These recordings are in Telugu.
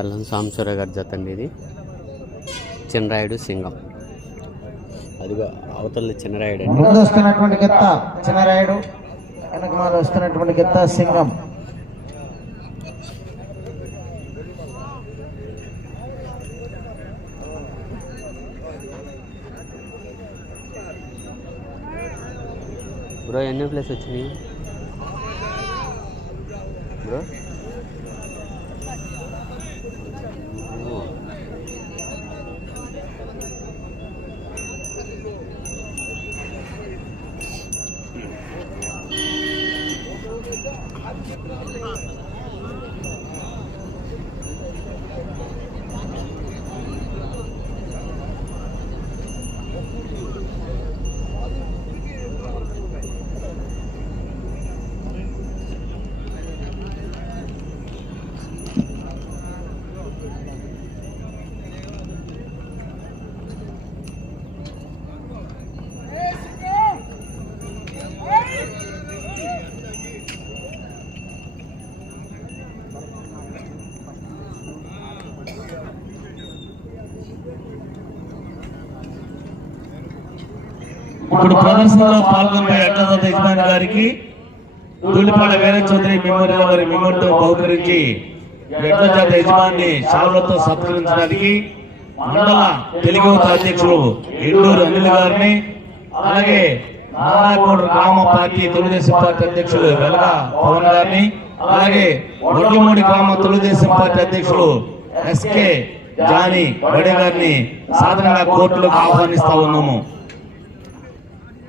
ఎల్లం సాంబశ్వర గారి జత అండి ఇది. చిన్నరాయుడు సింగం. అదిగో అవతల చిన్నరాయుడు అండి. ముందు వస్తున్నటువంటి గెత్త చిన్నరాయుడు వెనక మాల వస్తున్నటువంటి గెత్త సింగం. బ్రో ఎన్నో ప్లేస్ వచ్చినాయి? ఇప్పుడు ప్రదర్శనలో పాల్గొన్న ఎట్ల యజమాని గారికి ధూళిపాడ వీర చౌదరి మెమోరియల్ వారి మెమోరితో బహుకరించి ఎట్ల యజమాని శాలువతో సత్కరించడానికి మండల తెలుగు అధ్యక్షులు ఎండూరు అనిల్ గారిని అలాగే నారాయణగూడ గ్రామ పార్టీ తెలుగుదేశం పార్టీ అధ్యక్షులు వెలగ పవన్ గారిని అలాగే ఒడ్లమూడి గ్రామ తెలుగుదేశం పార్టీ అధ్యక్షులు ఎస్కే జానీ బడే గారిని సాధారణంగా కోర్టులకు ఆహ్వానిస్తా ఉన్నాము.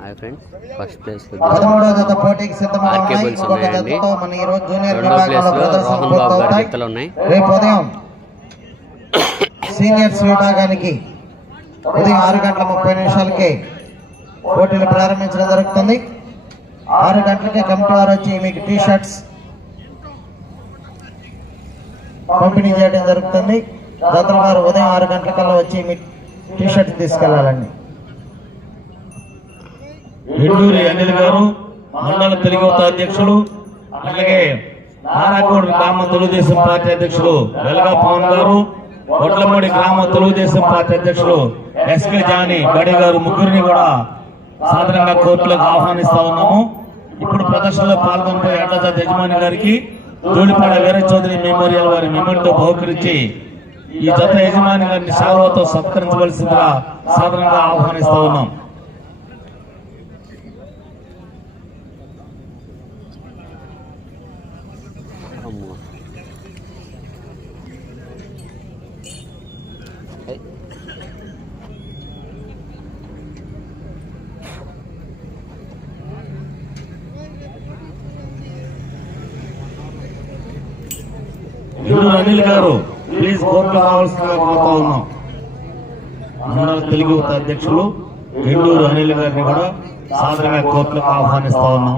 హాయ్ ఫ్రెండ్స్ ఫస్ట్ సిద్ధంగా ఆర్కే బుల్స్ ఉన్నాయండి. రెండో ప్లేస్లో రోహన్ బాబు గారి గిత్తలు ఉన్నాయి. రేపు ఉదయం సీనియర్స్ విభాగానికి ఉదయం ఆరు గంటల ముప్పై నిమిషాలకి పోటీలు ప్రారంభించడం జరుగుతుంది. ఆరు గంటలకే వారు వచ్చి మీకు టీ షర్ట్స్ పంపిణీ చేయడం జరుగుతుంది. దాతల వారు ఉదయం ఆరు గంటలకల్లా వచ్చి మీ టీ షర్ట్ తీసుకెళ్ళాలండి. వెల్లూరి అనిల్ గారు మండల తెలుగు అధ్యక్షులు అలాగే నారాకోడు గ్రామ తెలుగుదేశం పార్టీ అధ్యక్షులు వెల్గా పవన్ గారు ఒడ్లమూడి గ్రామ తెలుగుదేశం పార్టీ అధ్యక్షులు ఎస్కే జాని బడి గారు ముగ్గురిని కూడా సాధారణంగా కోర్టులకు ఆహ్వానిస్తా ఉన్నాము. ఇప్పుడు ప్రదర్శనలో పాల్గొంటూ ఎడ్ల యజమాని గారికి ధూళిపాడ వీర చౌదరి మెమోరియల్ వారి మెమోరితో బహుకరించి ఈ జత యజమాని గారిని శాలువతో సత్కరించవలసిందిగా సాధారణంగా ఆహ్వానిస్తా ఉన్నాం. ఇల్లు అనిల్ గారు ప్లీజ్ కోర్టులో రావాల్సిందిగా కోరుతా ఉన్నాం. మండల తెలుగు యువత అధ్యక్షులు ఎండూరు అనిల్ గారిని కూడా సాధారణంగా కోర్టులకు ఆహ్వానిస్తా ఉన్నాం.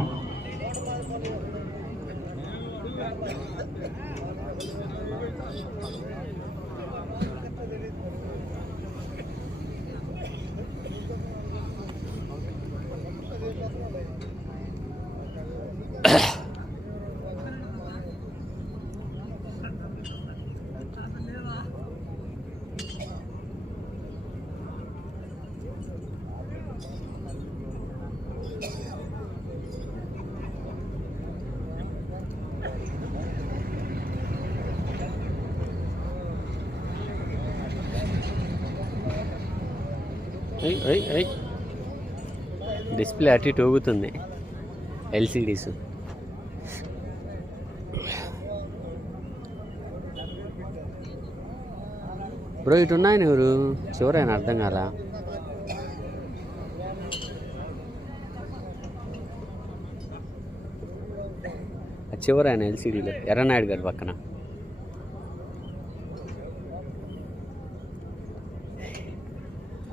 డిస్ప్లే అటు ఇటు ఊగుతుంది. ఎల్సిడీస్ బ్రో ఇటు ఉన్నాయని ఎవరు చివరైన అర్థం కాలా? ఆ చివరైన ఎల్సిడీలో ఎర్రనాయుడు గారి పక్కన.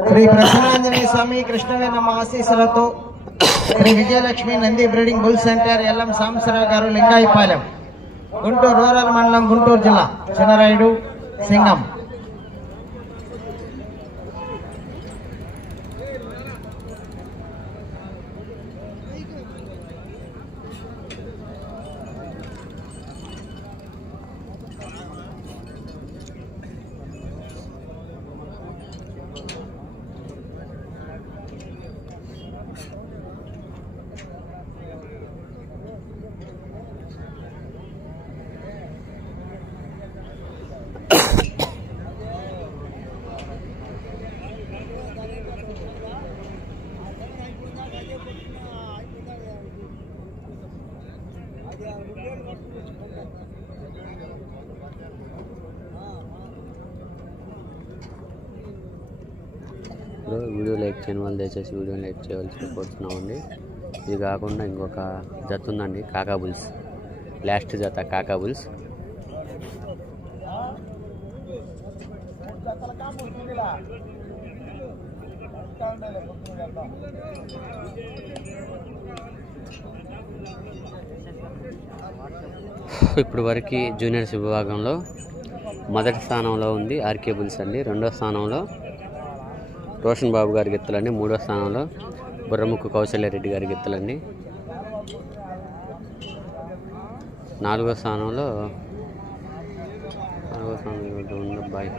శ్రీ ప్రసన్నాంజనేయ స్వామి కృష్ణవేణమ్మ ఆశీస్సులతో Sri Vijayalakshmi Nandi breeding bull centre L M Sambasarao garu Lingayipalem Guntur rural మండలం గుంటూరు జిల్లా చిన్నరాయుడు సింగం. వీడియో లైక్ చేయని వాళ్ళు దయచేసి వీడియో లైక్ చేయవలసి కోరుతున్నామండి ఇది కాకుండా ఇంకొక జత ఉందండి కాకా బుల్స్. లాస్ట్ జత కాకా బుల్స్. ఇప్పుడు వరకు జూనియర్స్ విభాగంలో మొదటి స్థానంలో ఉంది ఆర్కే బుల్స్ అండి. రెండో స్థానంలో రోషన్ బాబు గారి గిత్తలండి. మూడో స్థానంలో బుర్రముక్కు కౌశల్యారెడ్డి గారి గిత్తలండి. నాలుగో స్థానంలో నాలుగో స్థానంలో ఉన్న అబ్బాయి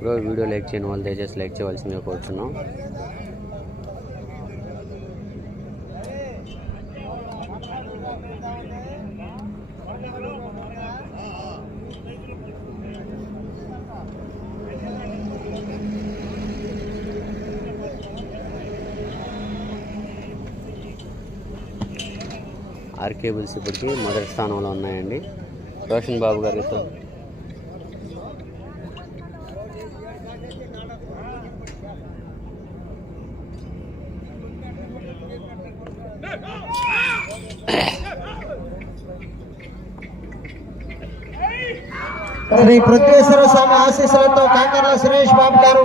బ్రో వీడియో లైక్ చేయని వాళ్ళు దయచేసి లైక్ చేయవలసిందిగా కోరుతున్నాం ఆర్కేబుల్స్ ఇప్పటికి మొదటి స్థానంలో ఉన్నాయండి. రోషన్ బాబు గారితో శ్రీ పృథ్వేశ్వర స్వామి ఆశీస్సులతో కాకర్ల సురేష్ బాబు గారు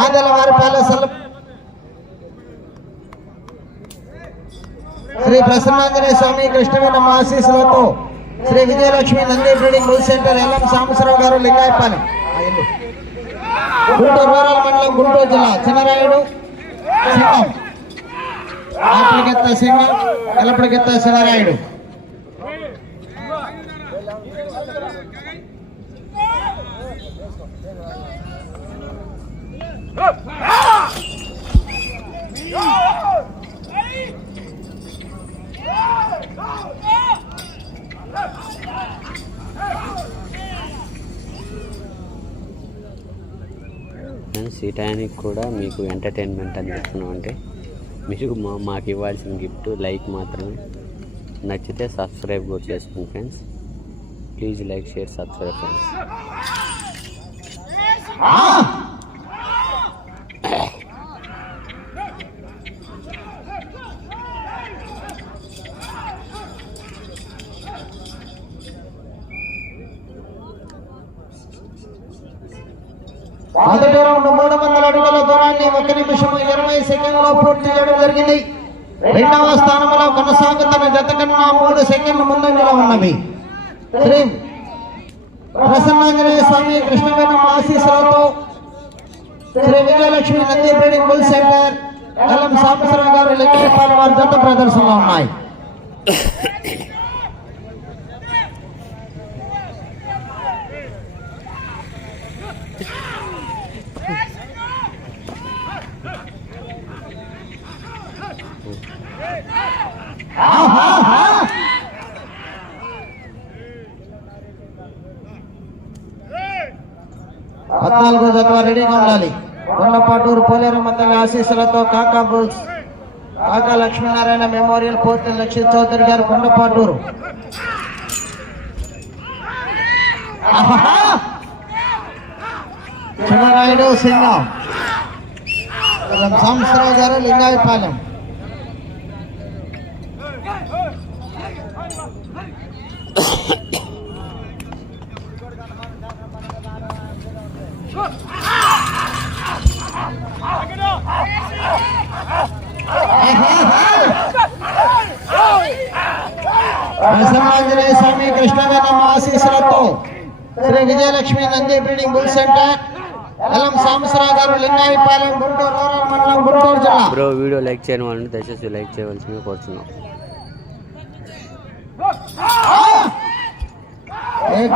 ఆదల వారిపాల సల్ల శ్రీ ప్రసన్నాంజనేయ స్వామి కృష్ణవేణమ్మ ఆశీస్సులతో Sri Vijayalakshmi Nandi breeding bull centre L M Sambasivarao garu Lingayapalem. Guntur rural మండలం గుంటూరు జిల్లా చిన్నరాయుడు సింగం ఆపలికెత్త సింగం ఎలపడికెత్త చిన్నరాయుడు. ఫ్రెండ్స్ ఈ టైంకి కూడా మీకు ఎంటర్టైన్మెంట్ అని చెప్తున్నాం అంటే మీకు మా మాకు ఇవ్వాల్సిన గిఫ్ట్ లైక్ మాత్రమే. నచ్చితే సబ్స్క్రైబ్ కూడా చేసుకోండి friends. Please like share subscribe friends మొదటి రౌండ్ మూడు వందల అడుగుల దూరాన్ని ఒక నిమిషం ఇరవై సెకండ్లో పూర్తి చేయడం జరిగింది రెండవ స్థానంలో కొనసాగుతున్న జత కన్నా మూడు సెకండ్ల ముందంజలో ఉన్నవి శ్రీ ప్రసన్నాంజనేయ స్వామి కృష్ణవేణం ఆశీస్సులతో Sri Vijayalakshmi Nandi breeding bull centre L M Sambeswararao garu లెక్కపాల వారి జత ప్రదర్శనలో ఉన్నాయి ఆహాహా! పద్నాలుగో జత రెడీగా ఉండాలి కొండపాటూరు పోలేరు మందలి ఆశీస్సులతో కాకా బుల్స్ కాకా లక్ష్మీనారాయణ మెమోరియల్ పోర్టు లక్ష్మీ చౌదరి గారు కొండపాటూరు చిన్నరాయుడు సింగం. సాంబశ్వరరావు గారు లింగాయపాలెం. ప్రసన్నాంజనేయ స్వామి కృష్ణవేణమ్మ ఆశీస్సులతో Sri Vijayalakshmi Nandi breeding bull centre L M Sambeswararao garu Lingayapalem Guntur rural మండలం గుంటూరు జిల్లా. బ్రో వీడియో లైక్ చేయని వాళ్ళని దయచేసి లైక్ చేయవలసిందిగా కోరుతున్నాం ఏక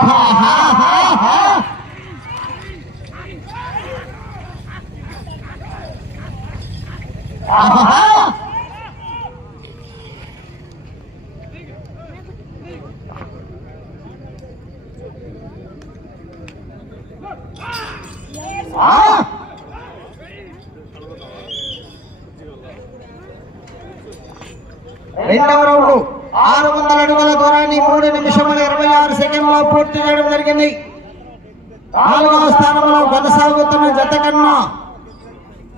రెండవ రౌండ్. ఆరు వందల అడుగుల దూరాన్ని మూడు నిమిషముల ఇరవై ఆరు సెకండ్లో పూర్తి చేయడం జరిగింది. నాలుగవ స్థానంలో కొనసాగుతున్న జత కన్నా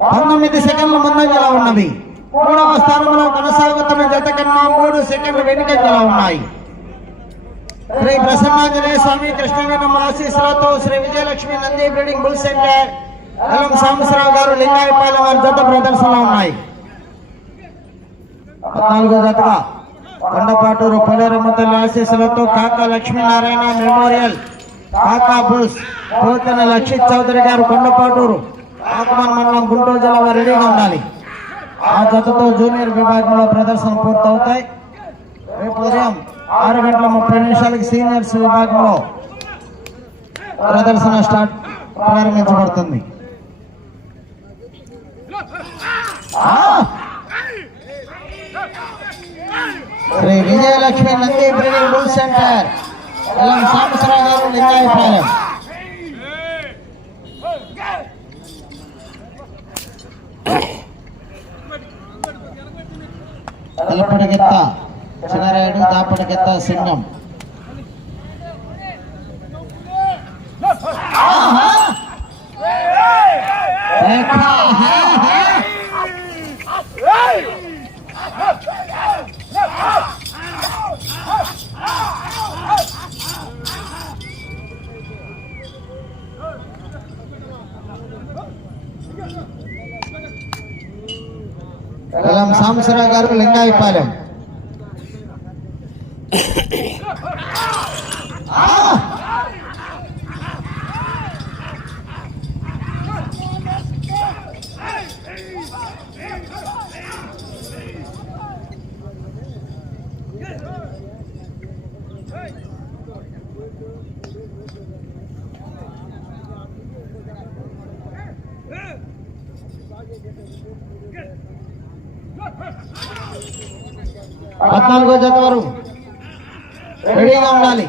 పంతొమ్మిది సెకండ్ల ముందంజలా ఉన్నది. మూడవ స్థానంలో కొనసాగుతున్న జత కన్నా మూడు సెకండ్లు వెనుకంజలా ఉన్నాయి. శ్రీ ప్రసన్నాంజనేయ స్వామి కృష్ణవేణమ్మ ఆశీస్సులతో Sri Vijayalakshmi Nandi breeding bull centre L M Sambasivarao garu Lingayapalem వారి జత ప్రదర్శనలో ఉన్నాయి. పద్నాలుగో జతగా కొండపాటూరు పొలేరమ్మ తల్లి ఆశీస్సులతో కాకా లక్ష్మీనారాయణ మెమోరియల్ కాకా బుల్స్ పోతన లక్షిత్ చౌదరి గారు కొండపాటూరు ఆకుమన్ మండలం గుంటూరు జిల్లా రెడీగా ఉండాలి. ఆ జతతో జూనియర్ విభాగంలో ప్రదర్శన పూర్తవుతాయి. రేపు ఉదయం ఆరు గంటల ముప్పై నిమిషాలకి సీనియర్స్ విభాగంలో ప్రదర్శన స్టార్ట్ ప్రారంభించబడుతుంది. Sri Vijayalakshmi Nandi breeding bull centre. L M Sambasivarao garu Lingayapalem తలపడి గిత్త చిన్నరాయుడు దాపడి గిత్త సింగం ఆహా! గారు లింగాయపాలెం పద్నాలుగో జత వారు రెడీగా ఉండాలి.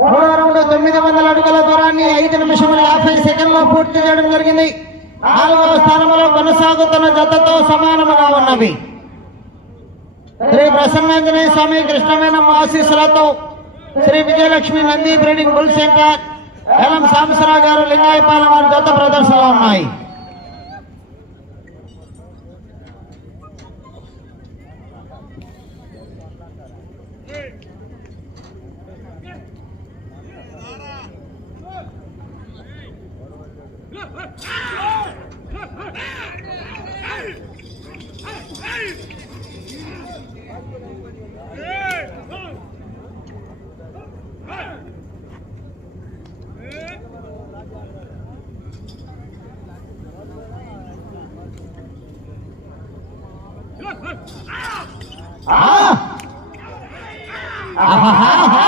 మూడో తొమ్మిది వందల అడుగుల దూరాన్ని ఐదు నిమిషముల యాభై సెకండ్లో పూర్తి చేయడం జరిగింది. నాలుగవ స్థానంలో కొనసాగుతున్న జతతో సమానముగా ఉన్నవి. శ్రీ ప్రసన్నాంజనేయ స్వామి కృష్ణమైన ఆశీస్సులతో Sri Vijayalakshmi Nandi breeding bull centre L M Sambasarao garu Lingayapalem వారి జత ప్రదర్శనలో ఉన్నాయి ఆ! ఆహాహాహా!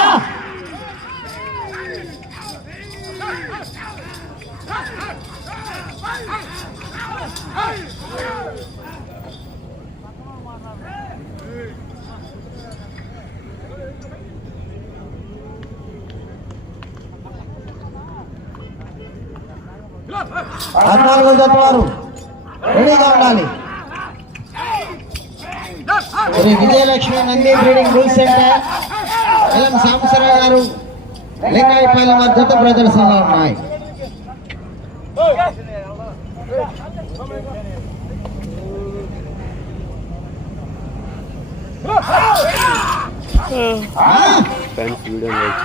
పద్నాలుగో జత వారు ఉండాలి Sri Vijayalakshmi Nandi breeding bull centre. L M Sambasivarao garu Lingayapalem జత ప్రదర్శనలో ఉన్నాయి! ఫ్రెండ్స్ వీడియో లైక్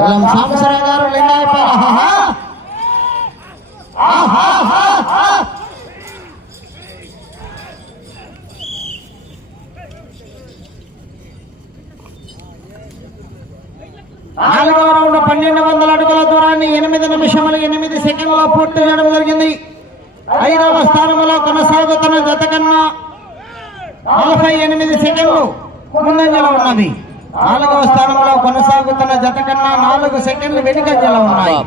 చేయండి గారు నాలుగవ రౌండ్ పన్నెండు వందల అడుగుల దూరాన్ని ఎనిమిది నిమిషములు ఎనిమిది సెకండ్లో పూర్తి చేయడం జరిగింది. ఐదవ స్థానంలో కొనసాగుతున్న జత కన్నా నలభై ఎనిమిది సెకండ్లు ముందంజలో ఉన్నది. నాలుగవ స్థానంలో కొనసాగుతున్న జత కన్నా నాలుగు సెకండ్లు వెనుకంజలో ఉన్నాయి.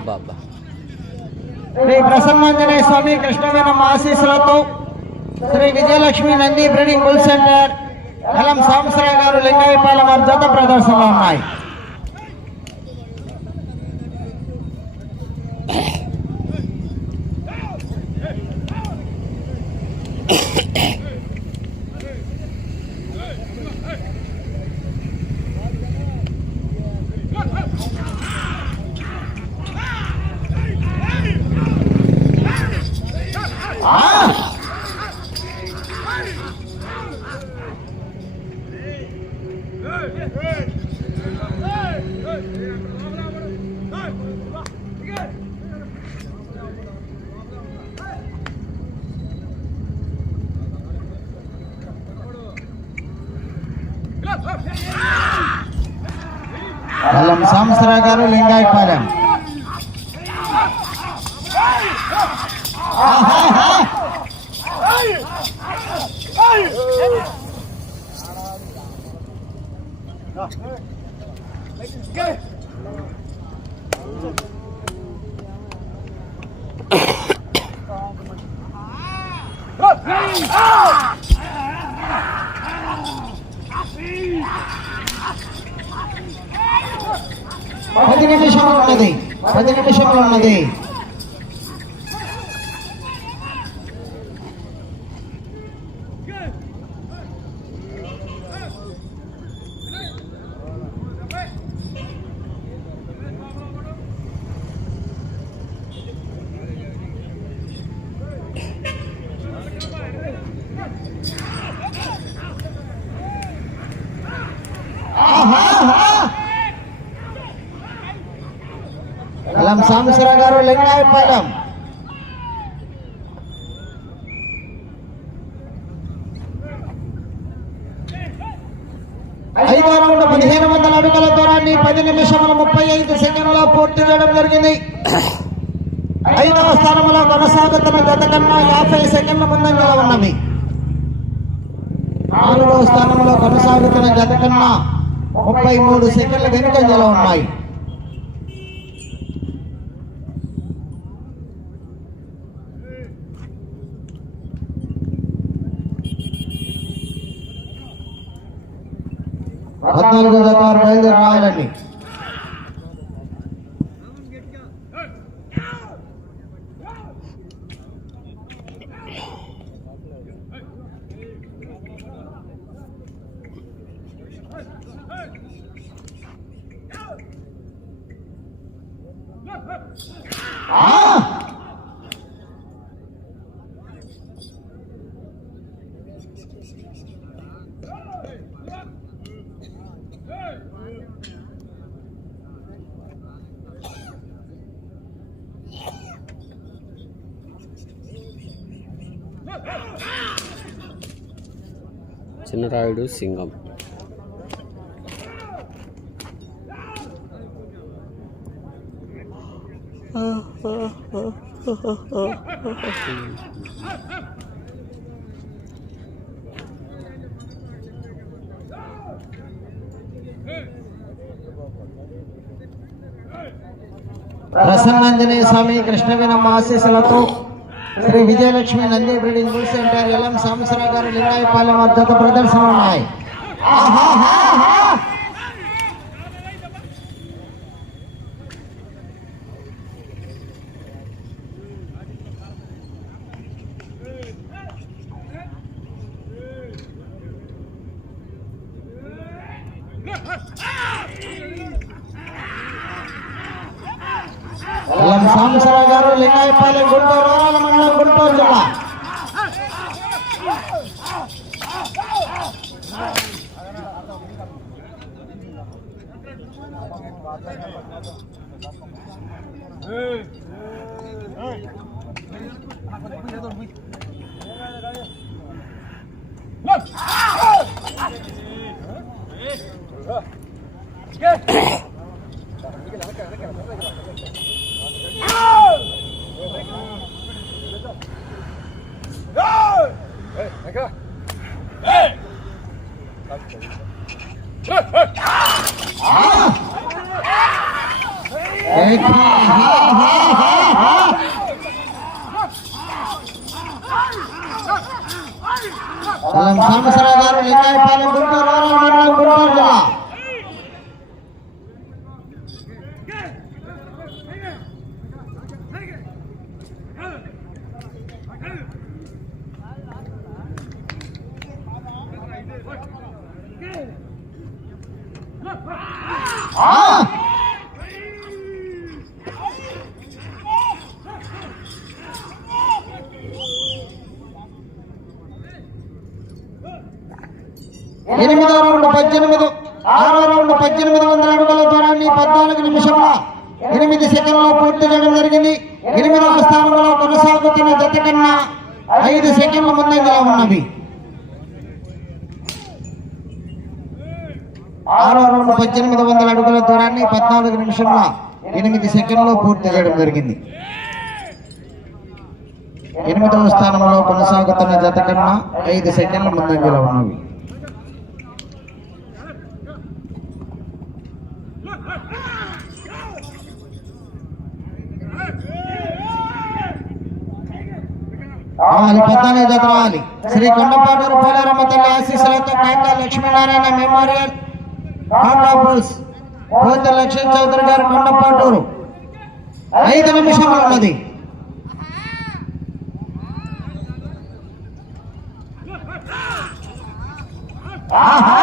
శ్రీ ప్రసన్నాంజనేయ స్వామి కృష్ణవేనమ్మ ఆశీస్సులతో Sri Vijayalakshmi Nandi breeding bull centre L M Sambasrao garu Lingayapalem వారి జత ప్రదర్శనలో ఉన్నాయి. ఎలం సాంబశ్రావు గారు లింగాయపాలెం పది నిమిషములు ఉన్నది పది నిమిషములు ఉన్నది ఎలం సాంబశ్రావు గారు లింగాయపాలెం ఐదో రౌండ్ పదిహేను వందల అడుగుల దూరాన్ని పది నిమిషముల ముప్పై ఐదు సెకండ్లలో పూర్తి చేయడం జరిగింది. ఐదవ స్థానంలో కొనసాగుతున్న గత కన్నా యాభై సెకండ్ల ముందంజలో ఉన్నవి నాలుగవ స్థానంలో కొనసాగుతున్న గత కన్నా ముప్పై మూడు సెకండ్ల వెనుకంజలో ఉన్నాయి. పద్నాలుగో జత వారు చిన్నరాయుడు సింగం ప్రసన్నాంజనేయ స్వామి కృష్ణవీనమ్మ ఆశీస్సులతో Sri Vijayalakshmi Nandi breeding bull centre L M Sambasarao garu Lingayapalem వద్ద ప్రదర్శన ఉన్నాయి Ah! LM Sambasarao garu Lingayapalem Guntur rural మండలం గుంటూరు జిల్లా Hey! సంవత్సరాలు లింగాయపాలెం గుంటూరు జిల్లా ఆ! ఎనిమిదో రౌండ్ పద్దెనిమిది ఆరో రౌండ్ పద్దెనిమిది వందల అడుగుల దూరాన్ని పద్నాలుగు నిమిషంలో ఎనిమిది సెకండ్లో పూర్తి చేయడం జరిగింది ఎనిమిదవ స్థానంలో కొనసాగుతున్న జత కన్నా ఐదు సెకండ్ల ముందంజలో ఉన్నవి ఆరో రౌండ్ పద్దెనిమిది వందల అడుగుల దూరాన్ని పద్నాలుగు నిమిషంలో ఎనిమిది సెకండ్లో పూర్తి చేయడం జరిగింది. ఎనిమిదవ స్థానంలో కొనసాగుతున్న జత కన్నా ఐదు సెకండ్ల ముందంజలో ఉన్నవి. రావాలి పద్నాలుగు జత రావాలి. శ్రీ కొండపాటూరు పోలేరమ్మ తల్లి ఆశీస్సులతో కాకా లక్ష్మీనారాయణ మెమోరియల్ కాంగ్రాబుల్స్ పోత లక్ష్మీ చౌదరి గారు కొండపాటూరు. ఐదు నిమిషంలో ఉన్నది. ఆహా!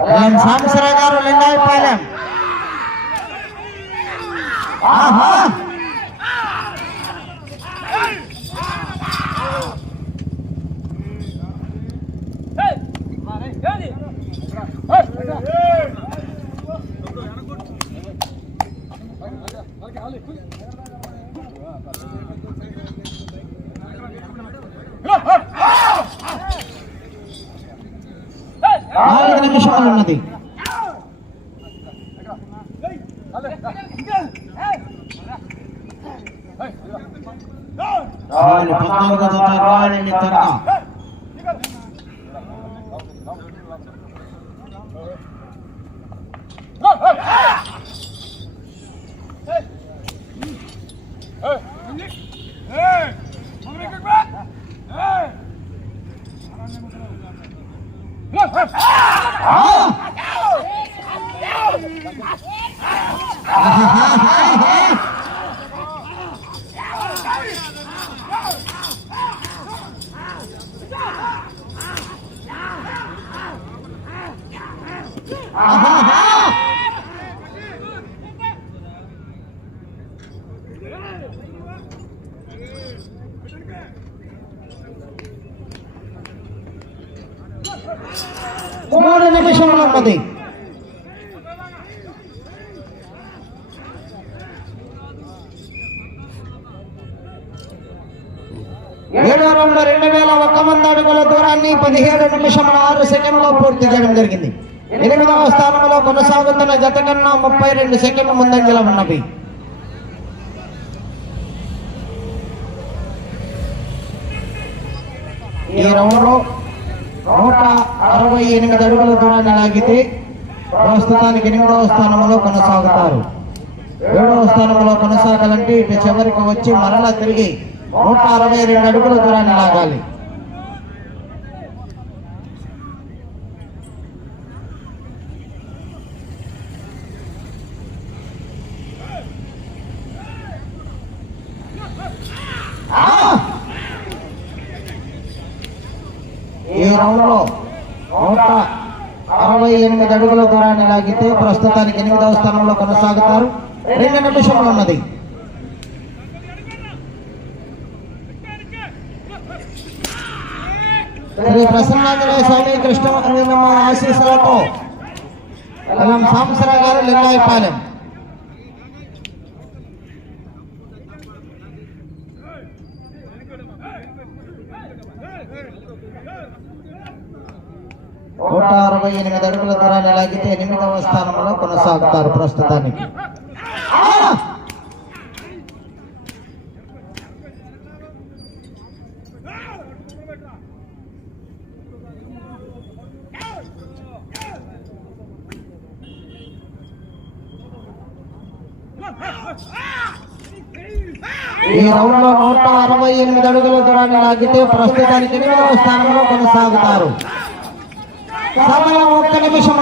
ఎం గారు లింగాయపాలెం ఆహా నాలుగు నిమిషాలు ఉన్నది రావాలి పద్నాలుగో జత రావాలని త్వరగా మూడు నిమిషములు ఉన్నది ఏడో రౌండ్ రెండు వేల ఒక్క మంది దూరాన్ని పదిహేడు నిమిషముల ఆరు సెకండ్లో పూర్తి చేయడం జరిగింది. ఎనిమిదవ స్థానంలో కొనసాగుతున్న జత కన్నా ముప్పై రెండు సెకండ్ల ముందంజలో ఉన్నవి. ఈ రౌండ్లో నూట అరవై ఎనిమిది అడుగుల దూరాన్ని లాగితే ప్రస్తుతానికి ఎనిమిదవ స్థానంలో కొనసాగుతారు. ఏడవ స్థానంలో కొనసాగాలంటే ఇటు చివరికి వచ్చి మరలా తిరిగి నూట అరవై రెండు అడుగుల దూరాన్ని లాగాలి ఆ! ఈ నూట అరవై ఎనిమిది అడుగుల దూరాన్ని లాగితే ప్రస్తుతానికి ఎనిమిదవ స్థానంలో కొనసాగుతారు. రెండు నిమిషంలో ఉన్నది. శ్రీ ప్రసన్నాంజనేయ స్వామి కృష్ణ ఆశీస్సులతో ఎల్లం గారు లింగాయపాలెం. నూట అరవై ఎనిమిది అడుగుల దూరాన్ని లాగితే ఎనిమిదవ స్థానంలో కొనసాగుతారు ప్రస్తుతానికి. ఈ రౌండ్లో నూట అరవై ఎనిమిది అడుగుల దూరాన్ని లాగితే ప్రస్తుతానికి ఎనిమిదవ స్థానంలో కొనసాగుతారు. సమయం ఒక్క నిమిషం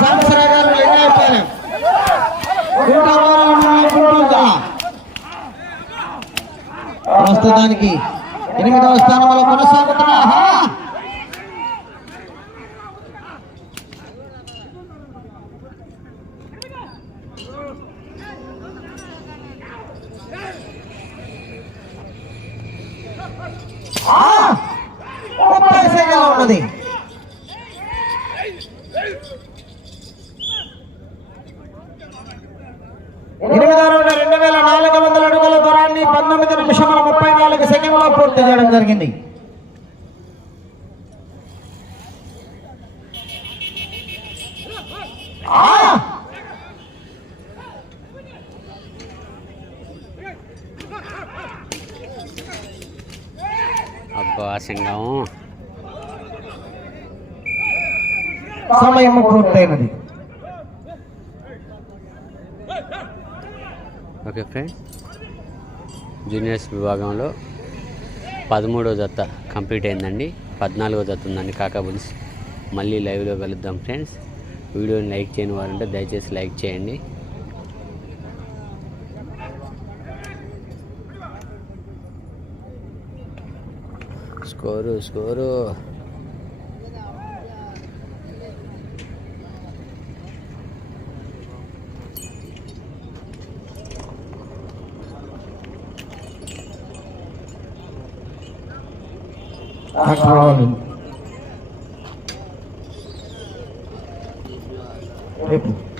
సాంబశివరావు గారు జిల్లా. ప్రస్తుతానికి ఎనిమిదవ స్థానంలో కొనసాగుతున్నా హా. ఆ! ముప్పై సెకండ్లు ఉన్నది ఎనిమిదో రౌండ్ రెండు వేల నాలుగు వందల అడుగుల దూరాన్ని పంతొమ్మిది నిమిషముల ముప్పై నాలుగు సెకండ్లో పూర్తి చేయడం జరిగింది ఆ! అబ్బా సింగం సమయం పూర్తయినది. ఓకే ఫ్రెండ్ జూనియర్స్ విభాగంలో పదమూడో జత కంప్లీట్ అయిందండి. పద్నాలుగో జత ఉందండి కాకాబుల్స్ మళ్ళీ లైవ్లో కలుద్దాం ఫ్రెండ్స్. వీడియోని లైక్ చేయని వారంటే దయచేసి లైక్ చేయండి. escuro, escuro. Macaroni. Apple.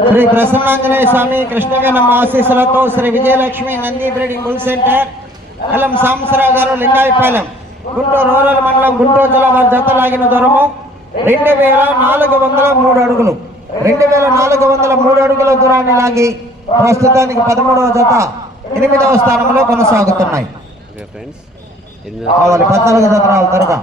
Shri Prasannanjaneya Swamy Krishnavenamma ఆశీస్సులతో Sri Vijayalakshmi Nandi breeding bull centre L M Sambasivarao garu Lingayapalem Guntur rural మండలం గుంటూరు జిల్లా వారి జత లాగిన దూరము రెండు వేల నాలుగు వందల మూడు అడుగులు రెండు వేల నాలుగు వందల మూడు అడుగుల దూరాన్ని లాగి ప్రస్తుతానికి పదమూడవ జత ఎనిమిదవ స్థానంలో కొనసాగుతున్నాయి. పద్నాలుగు జత రావాలి త్వరగా.